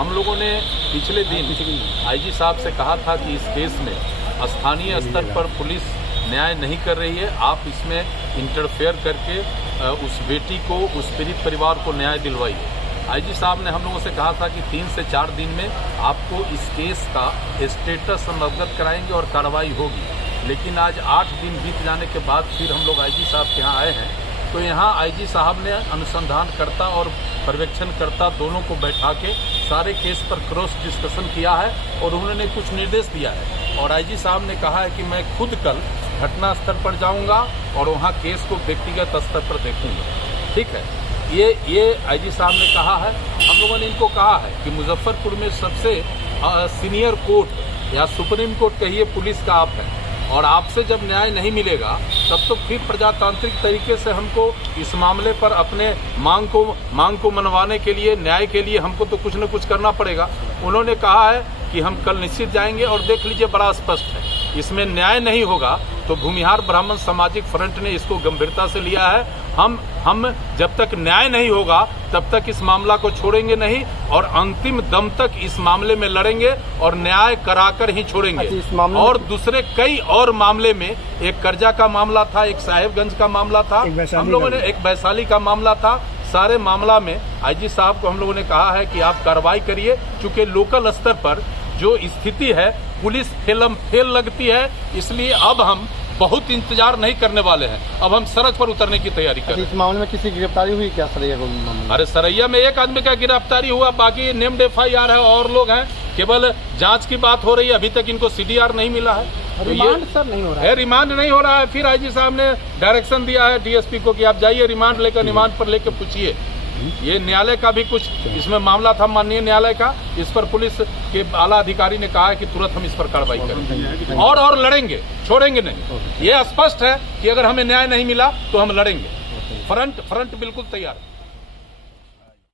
हम लोगों ने पिछले दिन आईजी साहब से कहा था कि इस केस में स्थानीय स्तर पर पुलिस न्याय नहीं कर रही है, आप इसमें इंटरफेयर करके उस बेटी को, उस पीड़ित परिवार को न्याय दिलवाइए। आईजी साहब ने हम लोगों से कहा था कि 3 से 4 दिन में आपको इस केस का स्टेटस हम अवगत कराएंगे और कार्रवाई होगी। लेकिन आज 8 दिन बीत जाने के बाद फिर हम लोग आईजी साहब के यहाँ आए हैं, तो यहाँ आईजी साहब ने अनुसंधानकर्ता और पर्यवेक्षणकर्ता दोनों को बैठा के सारे केस पर क्रॉस डिस्कशन किया है और उन्होंने कुछ निर्देश दिया है। और आईजी साहब ने कहा है कि मैं खुद कल घटना स्थल पर जाऊंगा और वहाँ केस को व्यक्तिगत स्तर पर देखूंगा। ठीक है, ये आईजी साहब ने कहा है। हम लोगों ने इनको कहा है कि मुजफ्फरपुर में सबसे सीनियर कोर्ट या सुप्रीम कोर्ट कहिए पुलिस का आप है, और आपसे जब न्याय नहीं मिलेगा तब तो फिर प्रजातांत्रिक तरीके से हमको इस मामले पर अपने मांग को मनवाने के लिए, न्याय के लिए हमको तो कुछ न कुछ करना पड़ेगा। उन्होंने कहा है कि हम कल निश्चित जाएंगे और देख लीजिए बड़ा स्पष्ट है, इसमें न्याय नहीं होगा तो भूमिहार ब्राह्मण सामाजिक फ्रंट ने इसको गंभीरता से लिया है। हम जब तक न्याय नहीं होगा तब तक इस मामला को छोड़ेंगे नहीं और अंतिम दम तक इस मामले में लड़ेंगे और न्याय कराकर ही छोड़ेंगे। और दूसरे कई और मामले में, एक कर्जा का मामला था, एक साहेबगंज का मामला था, हम लोगों ने एक वैशाली का मामला था। सारे मामला में आईजी साहब को हम लोगों ने कहा है कि आप कार्रवाई करिए, चूंकि लोकल स्तर पर जो स्थिति है पुलिस फेल लगती है, इसलिए अब हम बहुत इंतजार नहीं करने वाले हैं, अब हम सड़क पर उतरने की तैयारी कर रहे हैं। इस मामले में किसी की गिरफ्तारी हुई क्या सरैया को? अरे सरैया में एक आदमी का गिरफ्तारी हुआ, बाकी नेम्ड FIR है और लोग हैं, केवल जांच की बात हो रही है, अभी तक इनको CDR नहीं मिला है। तो रिमांड सर नहीं हो रहा है, रिमांड नहीं हो रहा है। फिर आईजी साहब ने डायरेक्शन दिया है DSP को कि आप जाइए रिमांड लेकर, रिमांड पर लेकर पूछिए। ये न्यायालय का भी कुछ इसमें मामला था, माननीय न्यायालय का, इस पर पुलिस के आला अधिकारी ने कहा है कि तुरंत हम इस पर कार्रवाई करेंगे और लड़ेंगे, छोड़ेंगे नहीं। ये स्पष्ट है कि अगर हमें न्याय नहीं मिला तो हम लड़ेंगे। फ्रंट बिल्कुल तैयार है।